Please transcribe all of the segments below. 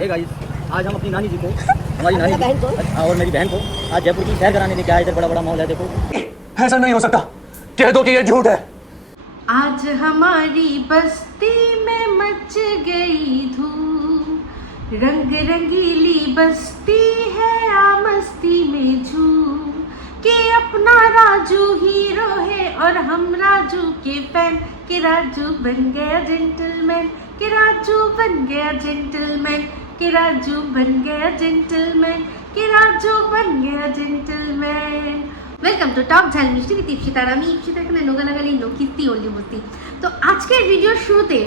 Hey guys आज हम अपनी नानी जी को हमारी नानी बहन को? हाँ, और मेरी बहन को आज जयपुर की सैर कराने लेके आए इधर बड़ा बड़ा मॉल है देखो। ऐसा नहीं हो सकता। कह दो कि ये झूठ है। आज हमारी बस्ती में मच गई धूम रंग रंगीली बस्ती है आ मस्ती में झूम के अपना राजू हीरो है और हम राजू के फ़ैन। के राजू बन गया जेंटलमैन के राजू बन गया जेंटलमैन। के राजू बन गया जेंटलमैन के राजू बन गया जेंटलमैन ওয়েলকাম টু টক ঝাল মিষ্টি উইথ ইপসিতা আর আমি ইপসিতা এখানে নোগানাগালি নকিস্তি অল্লিমূর্তি তো আজকের ভিডিওর শুরুতে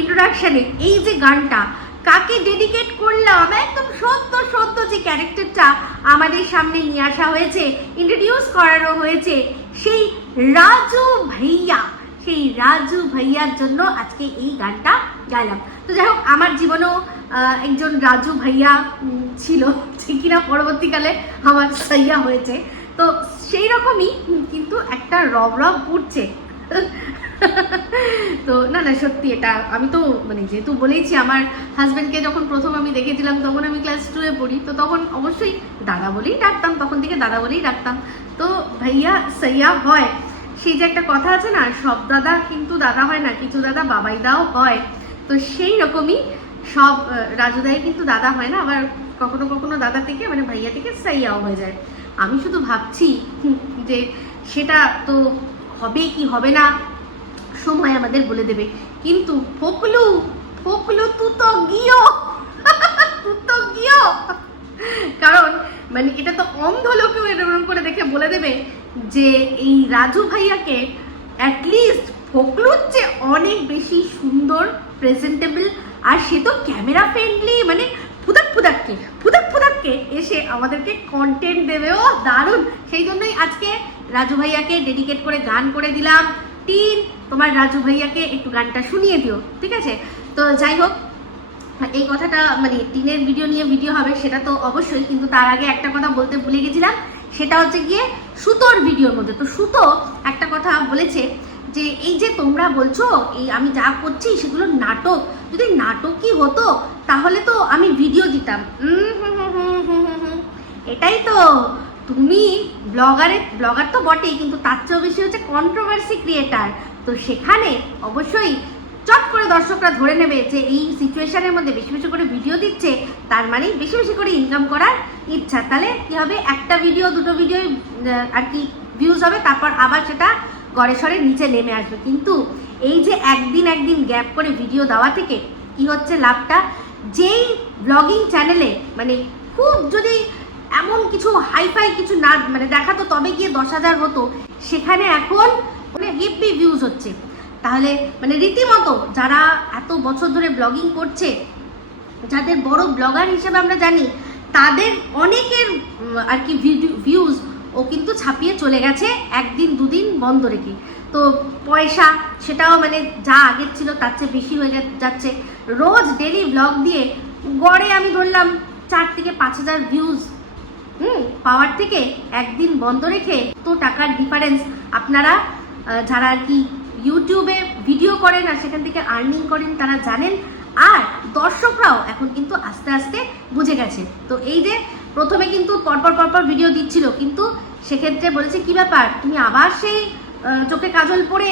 ইন্ট্রোডাকশনে এই যে গানটা কাকে ডেডিকেট করলাম একদম সদ্য সদ্য যে ক্যারেক্টারটা আমাদের সামনে নিয়ে আসা হয়েছে ইন্ট্রোডিউস করানো হয়েছে সেই রাজু ভাইয়া সেই রাজু ভাইয়ার জন্য আজকে এই গানটা গাইলাম। তো যাই হোক, আমার জীবনেও একজন রাজু ভাইয়া ছিল, যে কিনা পরবর্তীকালে আমার সাইয়া হয়েছে। তো সেই রকমই, কিন্তু একটা রব রব উঠছে। তো না না, সত্যি এটা আমি তো মানে যেহেতু বলেইছি, আমার হাজব্যান্ডকে যখন প্রথম আমি দেখেছিলাম, তখন আমি ক্লাস টুয়ে পড়ি। তো তখন অবশ্যই দাদা বলেই ডাকতাম, তখন থেকে দাদা বলেই ডাকতাম। তো ভাইয়া, সাইয়া হয়। সেই যে একটা কথা আছে না, সব দাদা কিন্তু দাদা হয় না, কিছু দাদা বাবাই দাও হয়। তো সেই রকমই সব রাজুদাই কিন্তু দাদা হয় না, আবার কখনো কখনো দাদা থেকে মানে ভাইয়া থেকে সাইয়াও হয়ে যায়। আমি শুধু ভাবছি যে সেটা তো হবে কি হবে না, সময় আমাদের বলে দেবে। কিন্তু ফোকলু ফোকলু তু তো গিয়েও তু তো গিয়েও কারণ মানে এটা তো অন্ধ লোকেও এরকম করে দেখে বলে দেবে যে এই রাজু ভাইয়াকে অ্যাটলিস্ট ফোকলুর চেয়ে অনেক বেশি সুন্দর প্রেজেন্টেবল আর সে তো ক্যামেরা ফ্রেন্ডলি মানে ফুদাক ফুদাককে ফুদাক ফুদাককে এসে আমাদেরকে কন্টেন্ট দেবে। ও, দারুণ! সেই জন্যই আজকে রাজু ভাইয়াকে ডেডিকেট করে গান করে দিলাম। টিন, তোমার রাজু ভাইয়াকে একটু গানটা শুনিয়ে দিও, ঠিক আছে? তো যাই হোক, এই কথাটা মানে টিনের ভিডিও নিয়ে ভিডিও হবে, সেটা তো অবশ্যই, কিন্তু তার আগে একটা কথা বলতে ভুলে গেছিলাম। সেটা হচ্ছে গিয়ে সুতোর ভিডিওর মধ্যে তো সুতো একটা কথা বলেছে যে, এই যে তোমরা বলছো, এই আমি যা করছি সেগুলো নাটক। যদি নাটকই হতো, তাহলে তো আমি ভিডিও দিতাম। এটাই তো। তুমি ব্লগারে, ব্লগার তো বটেই, কিন্তু তার চেয়েও বেশি হচ্ছে কন্ট্রোভার্সি ক্রিয়েটার তো সেখানে অবশ্যই চট করে দর্শকরা ধরে নেবে যে এই সিচুয়েশনের মধ্যে বেশি বেশি করে ভিডিও দিচ্ছে, তার মানে বেশি বেশি করে ইনকাম করার ইচ্ছা। তাহলে কি হবে? একটা ভিডিও দুটো ভিডিও আর কি ভিউজ হবে, তারপর আবার সেটা গড়ে সরে নিচে নেমে আসবে। কিন্তু এই যে একদিন একদিন গ্যাপ করে ভিডিও দেওয়া থেকে কি হচ্ছে লাভটা? যেই ব্লগিং চ্যানেলে মানে খুব যদি এমন কিছু হাইফাই কিছু না মানে দেখাতো তবে গিয়ে দশ হাজার হতো, সেখানে এখন মানে হেভি ভিউজ হচ্ছে। তাহলে মানে রীতিমতো যারা এত বছর ধরে ব্লগিং করছে, যাদের বড় ব্লগার হিসেবে আমরা জানি, তাদের অনেকের আর কি ভিউজ ও কিন্তু ছাপিয়ে চলে গেছে একদিন দুদিন বন্ধ রেখে। তো পয়সা সেটাও মানে যা আগের ছিল তার চেয়ে বেশি হয়ে যাচ্ছে। রোজ ডেলি ব্লগ দিয়ে গড়ে আমি ধরলাম চার থেকে পাঁচ হাজার ভিউজ হুম, পাওয়ার থেকে একদিন বন্ধ রেখে তো টাকার ডিফারেন্স আপনারা যারা আর কি ইউটিউবে ভিডিও করেন আর সেখান থেকে আর্নিং করেন, তারা জানেন। আর দর্শকরাও এখন কিন্তু আস্তে আস্তে বুঝে গেছে। তো এই যে প্রথমে কিন্তু পরপর পরপর ভিডিও দিচ্ছিল, কিন্তু সেক্ষেত্রে বলেছে, কি ব্যাপার? তুমি আবার সেই চোখে কাজল পরে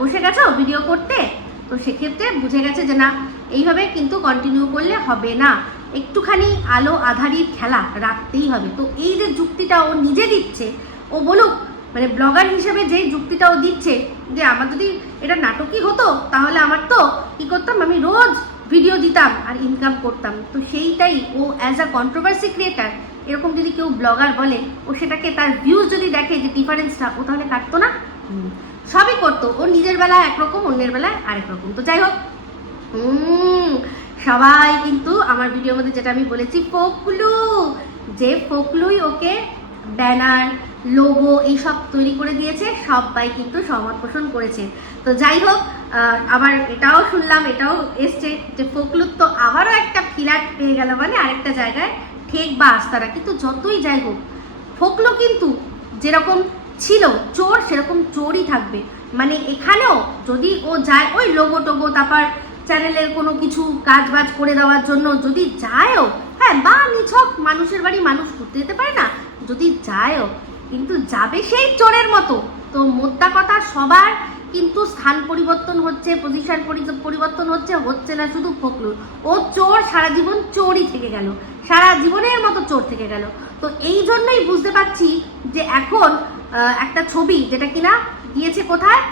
বসে গেছো ভিডিও করতে? তো সেক্ষেত্রে বুঝে গেছে যে না, এইভাবে কিন্তু কন্টিনিউ করলে হবে না। একটুখানি আলো আধারির খেলা রাখতেই হবে। তো এই যে যুক্তিটা ও নিজে দিচ্ছে, ও বলুক মানে ব্লগার হিসেবে যে যুক্তিটা ও দিচ্ছে, যে আমার যদি এটা নাটকই হতো, তাহলে আমার তো কি করতাম? আমি রোজ ভিডিও দিতাম আর ইনকাম করতাম। তো সেইটাই ও অ্যাজ আ কন্ট্রোভার্সি ক্রিয়েটার এরকম যদি কেউ ব্লগার বলে, ও সেটাকে তার ভিউজ যদি দেখে যে ডিফারেন্সটা ও তাহলে কাটতো না? সবই করতো। ও নিজের বেলায় একরকম, অন্যের বেলায় আরেক রকম। তো যাই হোক সবাই কিন্তু আমার ভিডিওর মধ্যে যেটা আমি বলেছি, ফোকলু। যে ফোকলুই ওকে ব্যানার, লোগো এইসব তৈরি করে দিয়েছে, সবাই কিন্তু সহমত পোষণ করেছে। তো যাই হোক আবার এটাও শুনলাম, এটাও এসছে যে ফোকলুর তো আবারও একটা ফিলাট পেয়ে গেল মানে আরেকটা জায়গায়, ঠেক বা আস্তারা। কিন্তু যতই যাই হোক, ফোকলো কিন্তু যেরকম ছিল, চোর সেরকম চোরই থাকবে। মানে এখানেও যদি ও যায়, ওই লোগো টোগো, তারপর চ্যানেলের কোনো কিছু কাজ বাজ করে দেওয়ার জন্য যদি যায়ও হ্যাঁ বা নিছক মানুষের বাড়ি মানুষ ঘুরতে যেতে পারে না যদি যায়ও, কিন্তু যাবে সেই চোরের মতো। তো মোদ্দা কথা, সবার কিন্তু স্থান পরিবর্তন হচ্ছে পজিশন পরিবর্তন হচ্ছে হচ্ছে না শুধু ফকলুর ও চোর সারা জীবন চোরই থেকে গেল। সারা জীবনের মতো চোর থেকে গেল। তো এই জন্যই বুঝতে পারছি যে এখন একটা ছবি যেটা কিনা দিয়েছে কোথায়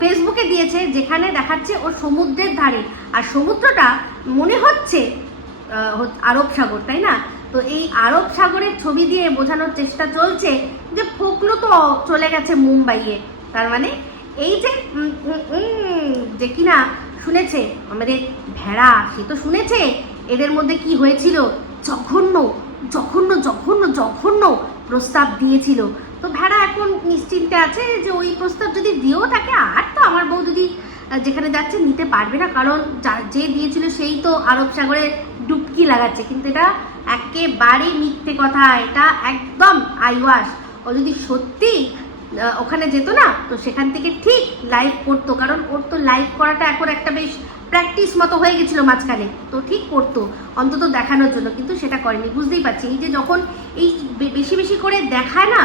ফেসবুকে দিয়েছে যেখানে দেখাচ্ছে ও সমুদ্রের ধারে। আর সমুদ্রটা মনে হচ্ছে আরব সাগর, তাই না? তো এই আরব সাগরের ছবি দিয়ে বোঝানোর চেষ্টা চলছে যে ফকলু তো চলে গেছে মুম্বাইয়ে। তার মানে এই যে যে কিনা শুনেছে, আমাদের ভেড়া, সে তো শুনেছে, এদের মধ্যে কি হয়েছিল? জঘন্য জঘন্য জঘন্য জঘন্য প্রস্তাব দিয়েছিল। তো ভেড়া এখন নিশ্চিন্তে আছে যে ওই প্রস্তাব যদি দিয়েও থাকে, আর তো আমার বউ যদি যেখানে যাচ্ছে নিতে পারবে না, কারণ যা- যে দিয়েছিল সেই তো আরব সাগরে ডুবকি লাগাচ্ছে, কিন্তু এটা একেবারে মিথ্যে কথা, এটা একদম আইওয়াস। ও যদি সত্যি ওখানে যেত না, তো সেখান থেকে ঠিক লাইভ করতো, কারণ ওর তো লাইভ করাটা এখন একটা বেশ প্র্যাকটিস মতো হয়ে গেছিল মাঝখানে, তো ঠিক করতো, অন্তত দেখানোর জন্য, কিন্তু সেটা করেনি, বুঝতেই পারছি। এই যে যখন এই বেশি বেশি করে দেখায় না,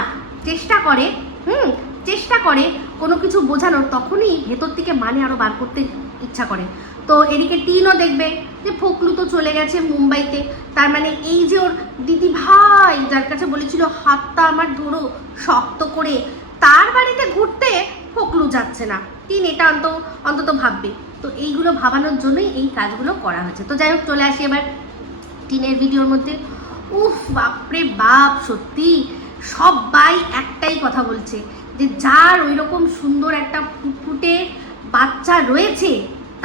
চেষ্টা করে, হুম, চেষ্টা করে কোনো কিছু বোঝানোর, তখনই ভেতর থেকে মানে আরও বার করতে ইচ্ছা করে। তো এদিকে টিনও দেখবে যে ফকলু তো চলে গেছে মুম্বাইতে। তার মানে এই যে ওর দিদি ভাই, যার কাছে বলেছিল হাতটা আমার ধরো শক্ত করে, তার বাড়িতে ঘুরতে ফকলু যাচ্ছে না। টিন এটা অন্ত, অন্তত ভাববে। তো এইগুলো ভাবানোর জন্যই এই কাজগুলো করা হয়েছে। তো যাই হোক, চলে আসি এবার টিনের ভিডিওর মধ্যে। উফ, বাপরে বাপ, সত্যি। সবাই একটাই কথা বলছে যে যার ওই রকম সুন্দর একটা ফুটফুটে বাচ্চা রয়েছে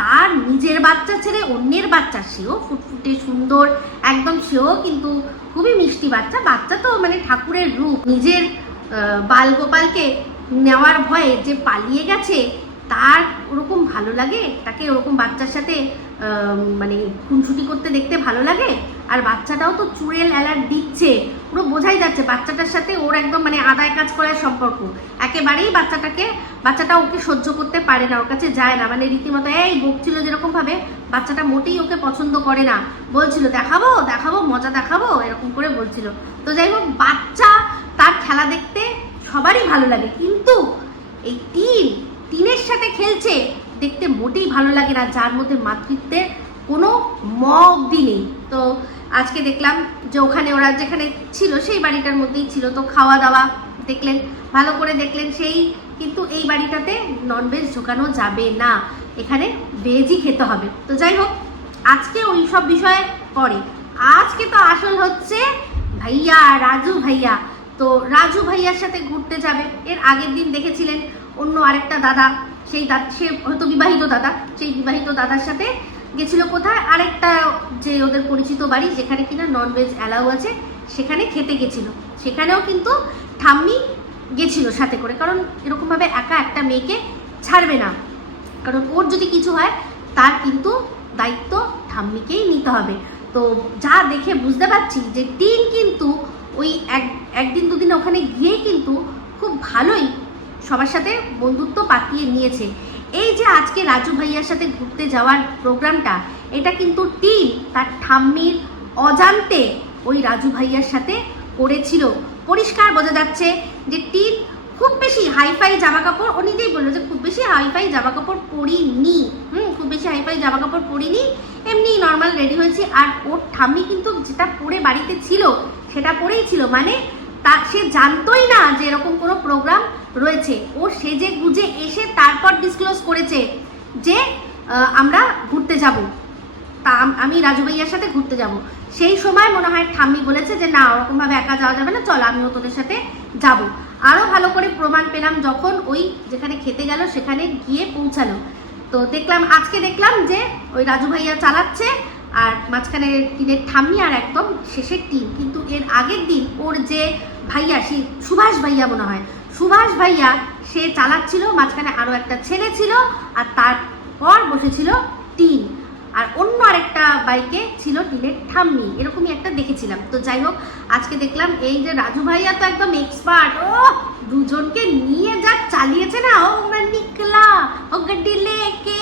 তার নিজের বাচ্চা ছেড়ে অন্যের বাচ্চা, সেও ফুটফুটে সুন্দর, একদম সেও কিন্তু খুবই মিষ্টি বাচ্চা। বাচ্চা তো মানে ঠাকুরের রূপ, নিজের বালগোপালকে নেওয়ার ভয়ে যে পালিয়ে গেছে, তার ওরকম ভালো লাগে? তাকে ওরকম বাচ্চার সাথে মানে খুনছুটি করতে দেখতে ভালো লাগে, আর বাচ্চাটাও তো চুড়েল অ্যালার্ট দিচ্ছে, পুরো বোঝাই যাচ্ছে বাচ্চাটার সাথে ওর একদম মানে আদায় কাজ করার সম্পর্ক। একেবারেই বাচ্চাটাকে, বাচ্চাটা ওকে সহ্য করতে পারে না, ওর কাছে যায় না। মানে রীতিমতো, এই, বকছিল যেরকম ভাবে বাচ্চাটা মোটেই ওকে পছন্দ করে না। বলছিল, দেখাবো দেখাবো, মজা দেখাবো, এরকম করে বলছিল। তো যাই হোক, বাচ্চা তার খেলা দেখতে সবারই ভালো লাগে, কিন্তু এই টিন টিনের সাথে খেলছে দেখতে মোটেই ভালো লাগে না, যার মধ্যে মাতৃত্বের কোনো ম অব্দি নেই। তো আজকে দেখলাম যে ওখানে ওরা যেখানে ছিল সেই বাড়িটার মধ্যেই ছিল। তো খাওয়া দাওয়া দেখলেন, ভালো করে দেখলেন সেই, কিন্তু এই বাড়িটাতে ননভেজ ঢোকানো যাবে না। এখানে ভেজই খেতে হবে। তো যাই হোক, আজকে ওই সব বিষয়ে পরে। আজকে তো আসল হচ্ছে ভাইয়া, রাজু ভাইয়া। তো রাজু ভাইয়ার সাথে ঘুরতে যাবে। এর আগের দিন দেখেছিলেন অন্য আরেকটা দাদা। সেই সে হয়তো বিবাহিত দাদা, সেই বিবাহিত দাদার সাথে গেছিল কোথায়? আরেকটা যে ওদের পরিচিত বাড়ি, যেখানে কিনা ননভেজ অ্যালাউ আছে, সেখানে খেতে গেছিল। সেখানেও কিন্তু ঠাম্মি গেছিল সাথে করে। কারণ এরকমভাবে একা একটা মেয়েকে ছাড়বে না। কারণ ওর যদি কিছু হয়, তার কিন্তু দায়িত্ব ঠাম্মিকেই নিতে হবে। তো যা দেখে বুঝতে পারছি যে টিন কিন্তু ওই এক একদিন দুদিন ওখানে গিয়ে কিন্তু খুব ভালোই সবার সাথে বন্ধুত্ব পাতিয়ে নিয়েছে। এই যে আজকে রাজু ভাইয়ার সাথে ঘুরতে যাওয়ার প্রোগ্রামটা, এটা কিন্তু টিন তার ঠাম্মির অজান্তে ওই রাজু ভাইয়ার সাথে করেছিল। পরিষ্কার বোঝা যাচ্ছে যে টিন খুব বেশি হাইফাই জামা কাপড় ও নিজেই বলল যে খুব বেশি হাইফাই জামা কাপড় পরিনি। হুম, খুব বেশি হাইফাই জামা কাপড় পরিনি। এমনি নর্মাল রেডি হয়েছি। আর ওর ঠাম্মি কিন্তু যেটা পরে বাড়িতে ছিল, সেটা পরেই ছিল। মানে তা সে জানতোই না যে এরকম কোনো প্রোগ্রাম রয়েছে। ও সেজে গুজে এসে তারপর ডিসক্লোজ করেছে যে আমরা ঘুরতে যাব। তা আমি রাজু ভাইয়ার সাথে ঘুরতে যাব। সেই সময় মনে হয় ঠাম্মি বলেছে যে, না, ওরকমভাবে একা যাওয়া যাবে না, চল আমিও তোদের সাথে যাব। আরও ভালো করে প্রমাণ পেলাম যখন ওই যেখানে খেতে গেল, সেখানে গিয়ে পৌঁছালো। তো দেখলাম, আজকে দেখলাম যে ওই রাজু ভাইয়া চালাচ্ছে আর মাঝখানে টিনের ঠাম্মি আর একদম শেষের টিন কিন্তু এর আগের দিন ওর যে ভাইয়া সেই সুভাষ ভাইয়া মনে হয়। সুভাষ ভাইয়া, সে চালাচ্ছিল, মাঝখানে আরও একটা ছেলে ছিল, আর তারপর বসেছিল টিন। আর অন্য আরেকটা বাইকে ছিল টিনের ঠাম্মি। এরকমই একটা দেখেছিলাম। তো যাই হোক, আজকে দেখলাম এই যে রাজু ভাইয়া তো একদম এক্সপার্ট ও দুজনকে নিয়ে যা চালিয়েছে না। ও মানে নিকলা। ও গাড্ডি লেকে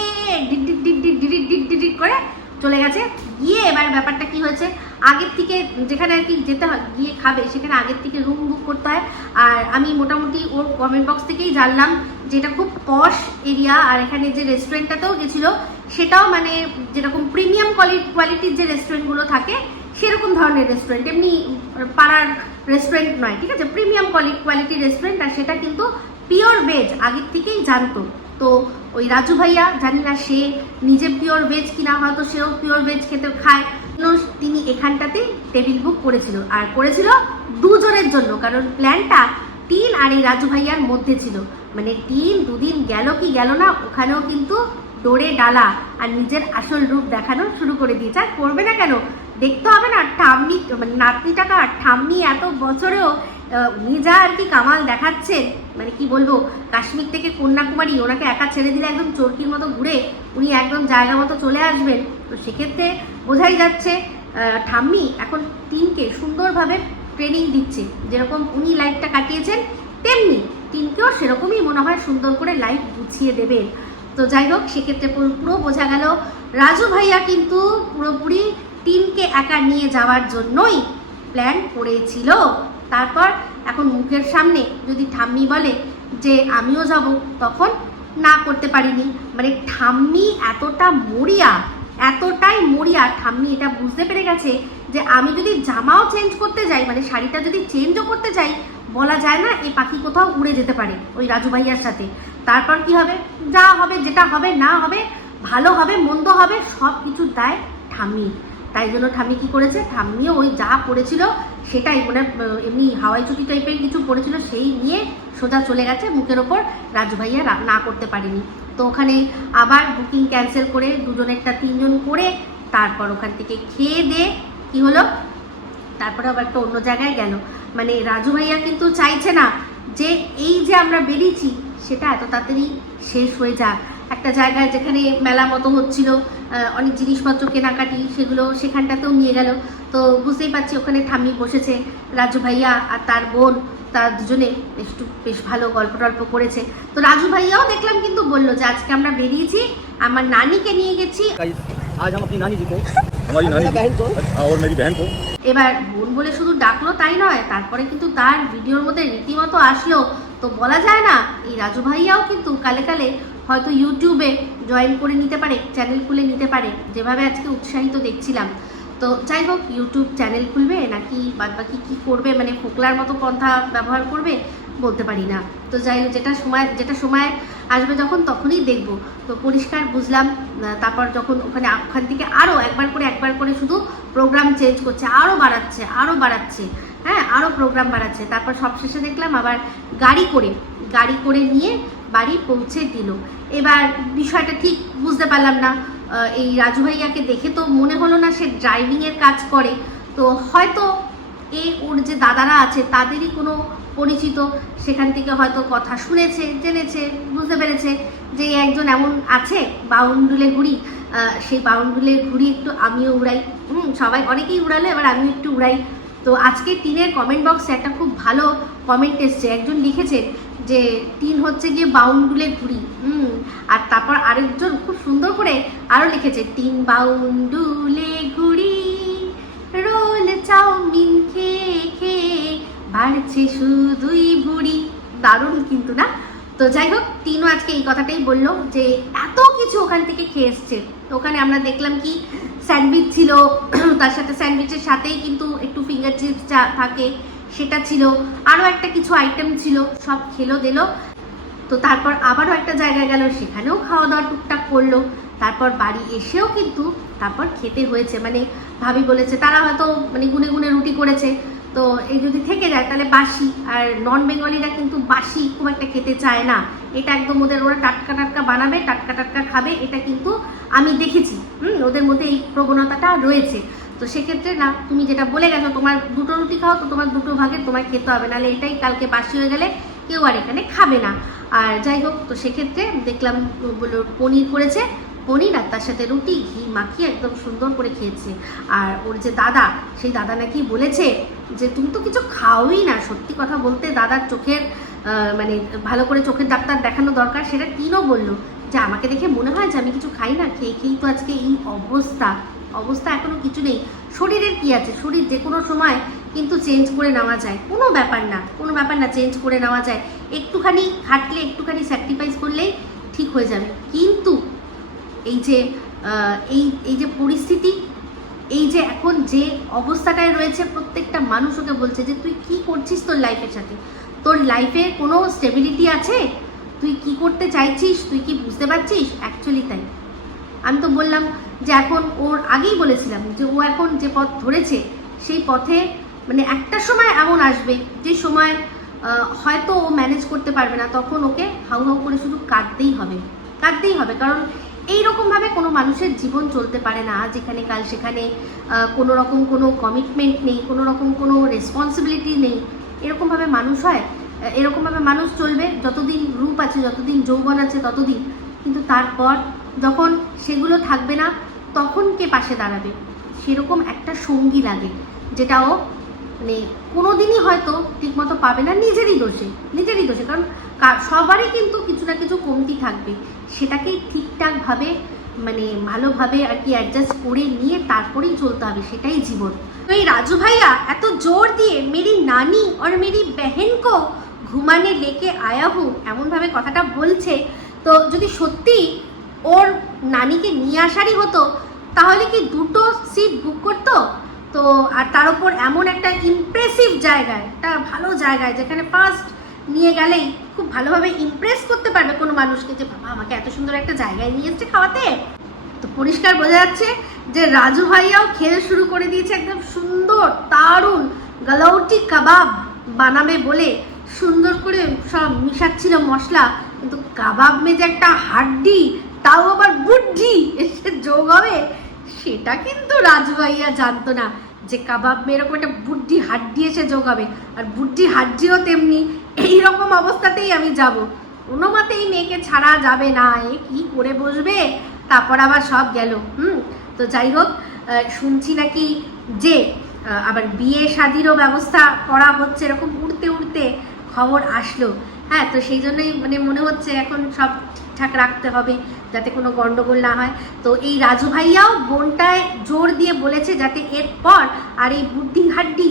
করে চলে গেছে। গিয়ে এবার ব্যাপারটা কি হয়েছে? আগের থেকে যেখানে আর কি যেতে হয়, গিয়ে খাবে, সেখানে আগের থেকে রুম বুক করতে হয়। আর আমি মোটামুটি ওর কমেন্ট বক্স থেকেই জানলাম যে এটা খুব পশ এরিয়া আর এখানে যে রেস্টুরেন্টটাতেও গেছিল, সেটাও মানে যেরকম প্রিমিয়াম কোয়ালিটির যে রেস্টুরেন্টগুলো থাকে, সেরকম ধরনের রেস্টুরেন্ট এমনি পাড়ার রেস্টুরেন্ট নয়, ঠিক আছে? প্রিমিয়াম কোয়ালিটির রেস্টুরেন্ট আর সেটা কিন্তু পিওর ভেজ আগের থেকেই জানতো। তো ওই রাজু ভাইয়া, জানি না সে নিজে পিওর ভেজ কিনা, হয়তো সেও পিওর ভেজ খেতে খায়। তিনি এখানটাতে টেবিল বুক করেছিল। আর করেছিল দুজনের জন্য, কারণ প্ল্যানটা তিন আর এই রাজু ভাইয়ার মধ্যে ছিল। মানে তিন, দুদিন গেল কি গেল না, ওখানেও কিন্তু ডোরে ডালা আর নিজের আসল রূপ দেখানো শুরু করে দিয়েছে। আর করবে না কেন? দেখতে হবে না, ঠাম্মি মানে নাতনি টাকা ঠাম্মি এত বছরেও উনি যা আর কি কামাল দেখাচ্ছেন মানে কি বলব, কাশ্মীর থেকে কন্যাকুমারী, ওনাকে একা ছেড়ে দিলে একদম চরকির মতো ঘুরে উনি একদম জায়গা মতো চলে আসবেন। তো সেক্ষেত্রে বোঝাই যাচ্ছে ঠাম্মি এখন টিমকে সুন্দরভাবে ট্রেনিং দিচ্ছে। যেরকম উনি লাইফটা কাটিয়েছেন, তেমনি টিমকেও সেরকমই মনে হয় সুন্দর করে লাইফ গুছিয়ে দেবেন। তো যাই হোক, সেক্ষেত্রে পুরো পুরো বোঝা গেল। রাজু ভাইয়া কিন্তু পুরোপুরি টিমকে একা নিয়ে যাওয়ার জন্যই প্ল্যান করেছিল। তারপর এখন মুখের সামনে যদি ঠাম্মি বলে যে, আমিও যাব, তখন না করতে পারিনি। মানে ঠাম্মি এতটা মরিয়া এতটাই মরিয়া ঠাম্মি এটা বুঝতে পেরে গেছে যে আমি যদি জামাও চেঞ্জ করতে যাই মানে শাড়িটা যদি চেঞ্জও করতে যাই, বলা যায় না এই পাখি কোথাও উড়ে যেতে পারে ওই রাজু ভাইয়ার সাথে। তারপর কি হবে? যা হবে, যেটা হবে, না হবে, ভালো হবে, মন্দ হবে, সব কিছুর দায় ঠাম্মি। তাই জন্য ঠাম্মি কি করেছে? ঠাম্মিও ওই যা পড়েছিল সেটাই মানে এমনি হাওয়াই চুটি টাইপের কিছু পড়েছিল সেই নিয়ে সোজা চলে গেছে মুখের ওপর। রাজু ভাইয়া না করতে পারেনি। তো ওখানে আবার বুকিং ক্যান্সেল করে দুজনেরটা তিনজন করে তারপর ওখান থেকে খেয়ে দিয়ে কি হলো? তারপরে আবার একটা অন্য জায়গায় গেল। মানে রাজু ভাইয়া কিন্তু চাইছে না যে এই যে আমরা বেরিয়েছি সেটা এত তাড়াতাড়ি শেষ হয়ে যাক। একটা জায়গায় যেখানে মেলা মতো হচ্ছিল অনেক জিনিসপত্র কেনাকাটি সেগুলো সেখানটাতেও নিয়ে গেল। তো বুঝতেই পারছি ওখানে ঠাম্মি বসেছে, রাজু ভাইয়া আর তার বোন। তারা দুজনে একটু বেশ ভালো গল্প টল্প করেছে তো রাজু ভাইয়াও দেখলাম কিন্তু বললো যে আজকে আমরা বেরিয়েছি আমার নানিকে নিয়ে গেছি गाइस आज हम अपनी नानी जी को हमारी नानी बहन को हाँ, और मेरी बहन को এবার বোন বলে শুধু ডাকলো তাই নয় তারপরে কিন্তু তার ভিডিওর মধ্যে রীতিমতো আসলো তো বলা যায় না এই রাজু ভাইয়াও কিন্তু কালে কালে হয়তো ইউটিউবে জয়েন করে নিতে পারে চ্যানেল খুলে নিতে পারে যেভাবে আজকে উৎসাহিত দেখছিলাম তো যাই হোক ইউটিউব চ্যানেল খুলবে, নাকি বাদবাকি কি করবে মানে ফোকলার মতো পন্থা ব্যবহার করবে, বলতে পারি না। তো যাই হোক, যেটা সময় যেটা সময় আসবে যখন, তখনই দেখব। তো পরিষ্কার বুঝলাম তারপর যখন ওখানে ওখান থেকে আরও একবার করে একবার করে শুধু প্রোগ্রাম চেঞ্জ করছে আরও বাড়াচ্ছে আরও বাড়াচ্ছে হ্যাঁ আরও প্রোগ্রাম বাড়াচ্ছে। তারপর সবশেষে দেখলাম আবার গাড়ি করে গাড়ি করে নিয়ে বাড়ি পৌঁছে দিল। এবার বিষয়টা ঠিক বুঝতে পারলাম না। এই রাজু ভাইয়াকে দেখে তো মনে হলো না সে ড্রাইভিংয়ের কাজ করে। তো হয়তো এই ওর যে দাদারা আছে, তাদেরই কোনো পরিচিত। সেখান থেকে হয়তো কথা শুনেছে, জেনেছে, বুঝতে পেরেছে যে একজন এমন আছে, বাউন্ডুলে ঘুড়ি। সেই বাউন্ডুলে ঘুড়ি একটু আমিও উড়াই। হুম, সবাই অনেকেই উড়ালো, এবার আমিও একটু উড়াই। তো আজকে টিনের কমেন্ট বক্সে একটা খুব ভালো কমেন্ট এসছে। একজন লিখেছেন যে টিন হচ্ছে গিয়ে বাউন্ডুলে ঘুড়ি, হুম, আর তারপর আরেকজন খুব সুন্দর করে আরও লিখেছে টিন বাউন্ডুলে ঘুড়ি, রোল চাউমিন খেয়ে খেয়ে বাড়ছে শুধুই ভুড়ি। দারুণ কিন্তু না? তো যাই হোক, তিনও আজকে এই কথাটাই বলল যে এত কিছু ওখান থেকে খেয়ে এসছে। ওখানে আমরা দেখলাম কি, স্যান্ডউইচ ছিল, তার সাথে স্যান্ডউইচের সাথেই কিন্তু একটু ফিঙ্গার চিপস থাকে সেটা ছিল, আরও একটা কিছু আইটেম ছিল, সব খেলো দিলো। তো তারপর আবারও একটা জায়গায় গেল, সেখানেও খাওয়া দাওয়া টুকটাক করল। তারপর বাড়ি এসেও কিন্তু তারপর খেতে হয়েছে। মানে ভাবি বলেছে, তারা হয়তো মানে গুনে গুনে রুটি করেছে। তো এই যদি থেকে যায়, তাহলে বাসি। আর নন বেঙ্গলিরা কিন্তু বাসি খুব একটা খেতে চায় না। এটা একদম ওদের, ওরা টাটকা টাটকা বানাবে, টাটকা টাটকা খাবে। এটা কিন্তু আমি দেখেছি। হুম, ওদের মধ্যে এই প্রবণতাটা রয়েছে। তো সেক্ষেত্রে না, তুমি যেটা বলে গেছো, তোমার দুটো রুটি খাও তো তোমার দুটো ভাগে তোমায় খেতে হবে, নাহলে এটাই কালকে বাসি হয়ে গেলে কেউ আর এখানে খাবে না। আর যাই হোক, তো সেক্ষেত্রে দেখলাম বলল পনির করেছে, পনির আর তার সাথে রুটি, ঘি মাখিয়ে একদম সুন্দর করে খেয়েছে। আর ওর যে দাদা, সেই দাদা নাকি বলেছে যে, তুমি তো কিছু খাওই না। সত্যি কথা বলতে দাদার চোখের মানে ভালো করে চোখের ডাক্তার দেখানো দরকার, সেটা তিনও বলল। যে আমাকে দেখে মনে হয় যে, আমি কিছু খাই না, খেয়ে খেয়েই তো আজকে এই অবস্থা। অবস্থা এখনও কিছু নেই। শরীরের কি আছে? শরীর যে কোনো সময় কিন্তু চেঞ্জ করে নেওয়া যায়। কোনো ব্যাপার না, কোনো ব্যাপার না চেঞ্জ করে নেওয়া যায়। একটুখানি খাটলে একটুখানি স্যাক্রিফাইস করলেই ঠিক হয়ে যাবে। কিন্তু এই যে এই এই যে পরিস্থিতি, এই যে এখন যে অবস্থাটায় রয়েছে প্রত্যেকটা মানুষ ওকে বলছে যে, তুই কি করছিস তোর লাইফের সাথে? তোর লাইফে কোনো স্টেবিলিটি আছে? তুই কি করতে চাইছিস? তুই কি বুঝতে পারছিস? অ্যাকচুয়ালি তাই। আমি তো বললাম যে এখন ওর আগেই বলেছিলাম যে ও এখন যে পথ ধরেছে, সেই পথে মানে একটা সময় এমন আসবে, যে সময় হয়তো ও ম্যানেজ করতে পারবে না, তখন ওকে হাউ হাউ করে শুধু কাঁদতেই হবে কাঁদতেই হবে। কারণ এই রকমভাবে কোনো মানুষের জীবন চলতে পারে না, যেখানে কাল সেখানে কোনো রকম কোনো কমিটমেন্ট নেই, কোনো রকম কোনো রেসপন্সিবিলিটি নেই। এরকমভাবে মানুষ হয়, এরকমভাবে মানুষ চলবে, যতদিন রূপ আছে, যতদিন যৌবন আছে, ততদিন কিন্তু তারপর যখন সেগুলো থাকবে না, তখন কে পাশে দাঁড়াবে? সেরকম একটা সঙ্গী লাগে, যেটাও মানে কোনোদিনই হয়তো ঠিকমতো পাবে না, নিজেরই দোষে নিজেরই দোষে। কারণ সবারই কিন্তু কিছু না কিছু কমতি থাকবে। সেটাকেই ঠিকঠাকভাবে মানে ভালোভাবে আর কি অ্যাডজাস্ট করে নিয়ে তারপরেই চলতে হবে, সেটাই জীবন। তো এই রাজু ভাইয়া এত জোর দিয়ে মেরি নানি আর মেরি বেহেন কো ঘুমানে লেকে আয়া হু, এমনভাবে কথাটা বলছে তো যদি সত্যি ওর নানিকে নিয়ে আসারই হতো, তাহলে কি দুটো সিট বুক করতো? তো আর তার উপর এমন একটা ইমপ্রেসিভ জায়গায়, একটা ভালো জায়গায়, যেখানে ফার্স্ট নিয়ে গেলেই খুব ভালোভাবে ইমপ্রেস করতে পারবে কোনো মানুষকে যে, বাবা, আমাকে এত সুন্দর একটা জায়গায় নিয়ে এসছে খাওয়াতে? তো পরিষ্কার বোঝা যাচ্ছে যে রাজু ভাইয়াও খেতে শুরু করে দিয়েছে একদম সুন্দর, দারুণ, গালাউটি কাবাব বানাবে বলে সুন্দর করে সব মিশাচ্ছিল মশলা। কিন্তু কাবাব মে যে একটা হাড্ডি, তাও আবার বুদ্ধি, এসে যোগ হবে? সেটা কিন্তু রাজু ভাইয়া জানতো না যে কাবাব এরকম একটা বুদ্ধি হাড্ডি এসে যোগ হবে। আর বুদ্ধি হাড্ডিও তেমনি এইরকম অবস্থাতেই আমি যাব। কোনো মতেই মেয়েকে ছাড়া যাবে না। এ কি করে বসবে? তারপর আবার সব গেল, হুম? তো যাই হোক শুনছি নাকি যে আবার বিয়ে শাদিরও ব্যবস্থা করা হচ্ছে, এরকম উড়তে উড়তে। খবর আসলো। হ্যাঁ তো সেই জন্যই মানে মনে হচ্ছে এখন সব ঠিকঠাক রাখতে হবে, যাতে কোনো গন্ডগোল না হয়। তো এই রাজু ভাইয়াও বোনটায় জোর দিয়ে বলেছে যাতে এরপর আর এই বুদ্ধি হাড্ডি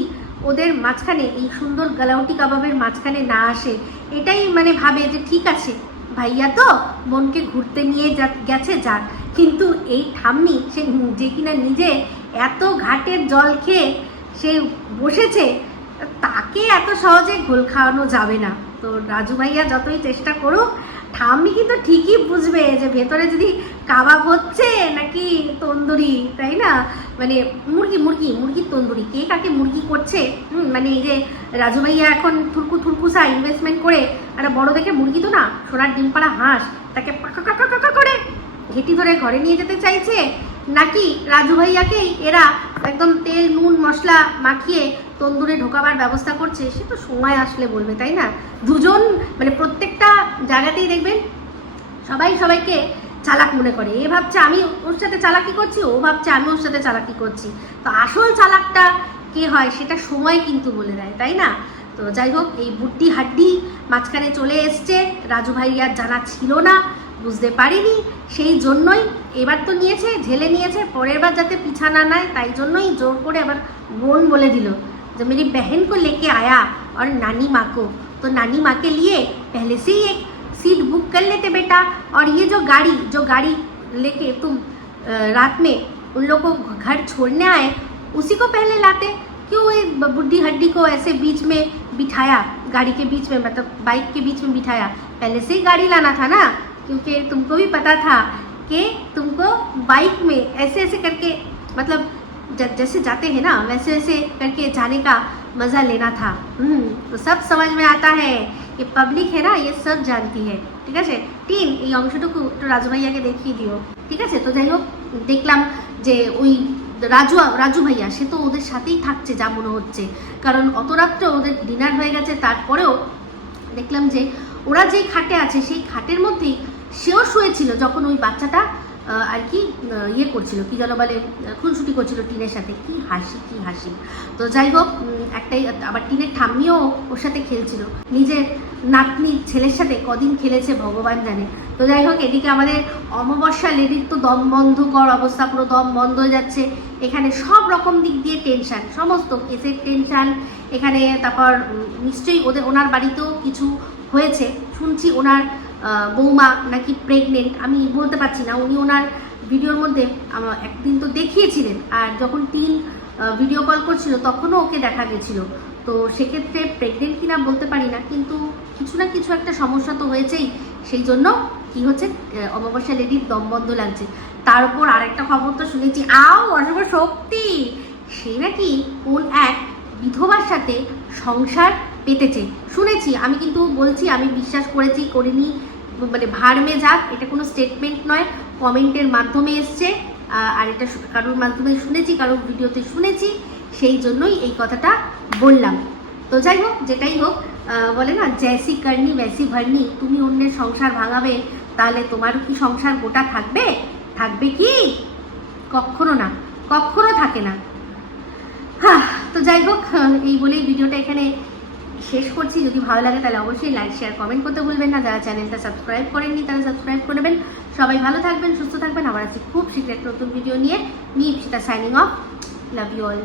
ওদের মাঝখানে, এই সুন্দর গালাউটি কাবাবের মাঝখানে না আসে। এটাই মানে ভাবে যে ঠিক আছে, ভাইয়া তো বোনকে ঘুরতে নিয়ে গেছে যাক। কিন্তু এই ঠাম্মি, সে যে কিনা নিজে এত ঘাটের জল খেয়ে সে বসেছে তাকে এত সহজে ঘোল খাওয়ানো যাবে না। তো রাজু ভাইয়া যতই চেষ্টা করুক, ঠাম্মি কিন্তু ঠিকই বুঝবে যে ভেতরে যদি কাবাব হচ্ছে নাকি তন্দুরি, তাই না? মানে মুরগি মুরগি, মুরগির তন্দুরি। কে কাকে মুরগি করছে? মানে এই যে রাজু ভাইয়া এখন থুরকু, থুরকুসা ইনভেস্টমেন্ট করে একটা বড় দেখে মুরগি তো না, সোনার ডিম পাড়া হাঁস, তাকে পাকা কাকা কাকা করে ঘেটি ধরে ঘরে নিয়ে যেতে চাইছে, নাকি রাজু ভাইয়াকেই এরা একদম তেল, নুন, মশলা মাখিয়ে তন্দুরে ঢোকাবার ব্যবস্থা করছে, সে তো সময় আসলে বলবে, তাই না? দুজন মানে প্রত্যেকটা জায়গাতেই দেখবেন, সবাই সবাইকে চালাক মনে করে। এ ভাবছে, আমি ওর সাথে চালাকি করছি, ও ভাবছে, আমি ওর সাথে চালাকি করছি। তো আসল চালাকটা কে হয়, সেটা সময় কিন্তু বলে দেয়, তাই না? তো যাই হোক, এই বুদ্ধি হাড্ডি মাঝখানে চলে এসছে। রাজু ভাইয়ার জানা ছিল না। বুঝতে পারিনি সেই জন্যই এবার তো নিয়েছে ঝেলে নিয়েছে পরের বার যাতে পিছা না নেয় তাই জন্যই জোর করে আবার বোন বলে দিল जो मेरी बहन को लेके आया और नानी माँ को तो नानी माँ के लिए पहले से ही एक सीट बुक कर लेते बेटा और ये जो गाड़ी जो गाड़ी लेके तुम अ, रात में उन लोग को घर छोड़ने आए उसी को पहले लाते क्यों ये ब- बुढ़ी हड्डी को ऐसे बीच में बिठाया गाड़ी के बीच में मतलब बाइक के बीच में बिठाया पहले से ही गाड़ी लाना था ना क्योंकि तुमको भी पता था कि तुमको बाइक में ऐसे ऐसे करके मतलब ज- जैसे जाते हैं ना वैसे वैसे करके जाने का मज़ा लेना था हम्म, तो सब समझ में आता है ये पब्लिक है ना ये सब जानती है ঠিক আছে তিন এই অংশটুকু একটু রাজু ভাইয়াকে দেখিয়ে দিও ঠিক আছে তো যাই হোক দেখলাম যে ওই রাজু রাজু ভাইয়া সে তো ওদের সাথেই থাকছে যা মনে হচ্ছে কারণ অত রাত্রে ওদের ডিনার হয়ে গেছে তারপরেও দেখলাম যে ওরা যেই খাটে আছে সেই খাটের মধ্যেই সেও শুয়েছিল যখন ওই বাচ্চাটা আর কি ইয়ে করছিল, কি যেন বলে, খুনসুটি করছিল টিনের সাথে। কি হাসি কি হাসি। তো যাই হোক একটাই, আবার টিনের ঠাম্মিও ওর সাথে খেলছিল। নিজের নাতনি ছেলের সাথে কদিন খেলেছে, ভগবান জানে। তো যাই হোক, এদিকে আমাদের অমাবস্যা লেডির তো দম বন্ধ কর অবস্থা, পুরো দম বন্ধ হয়ে যাচ্ছে। এখানে সব রকম দিক দিয়ে টেনশন সমস্ত কেসের টেনশান এখানে তারপর নিশ্চয়ই ওদের, ওনার বাড়িতেও কিছু হয়েছে। শুনছি ওনার বৌমা নাকি প্রেগনেন্ট আমি বলতে পারছি না। উনি ওনার ভিডিওর মধ্যে একদিন তো দেখিয়েছিলেন। আর যখন টিন ভিডিও কল করছিল, তখনও ওকে দেখা গেছিল। তো সেক্ষেত্রে প্রেগনেন্ট কিনা বলতে পারি না, কিন্তু কিছু না কিছু একটা সমস্যা তো হয়েছেই। সেই জন্য কি হচ্ছে অমাবস্যা লেডির দম বন্ধ লাগছে। তার উপর আরেকটা খবর তো শুনেছি। আও, অশুভ শক্তি! সে নাকি কোন এক বিধবার সাথে সংসার পেতেছে। শুনেছি, আমি কিন্তু বলছি, আমি বিশ্বাস করেছি, করিনি মানে ভাড়মে যাক, এটা কোনো স্টেটমেন্ট নয় কমেন্টের মাধ্যমে এসছে আর এটা কারোর মাধ্যমে শুনেছি, কারোর ভিডিওতে শুনেছি, সেই জন্যই এই কথাটা বললাম। তো যাই হোক, যেটাই হোক বলে না, জ্যাসি কার্নি ব্যাসি ভার্নি, তুমি অন্যের সংসার ভাঙাবে, তাহলে তোমারও কি সংসার গোটা থাকবে? থাকবে কি? কখনো না, কখনো থাকে না। হ্যাঁ তো যাই হোক এই বলেই ভিডিওটা এখানে শেষ করছি। যদি ভালো লাগে তাহলে অবশ্যই লাইক শেয়ার কমেন্ট করতে ভুলবেন না। যারা চ্যানেলটা সাবস্ক্রাইব করেননি, তারা সাবস্ক্রাইব করবেন সবাই ভালো থাকবেন, সুস্থ থাকবেন। আবার আছি খুব শীঘ্র একটা নতুন ভিডিও নিয়ে me Ipsita signing off love you all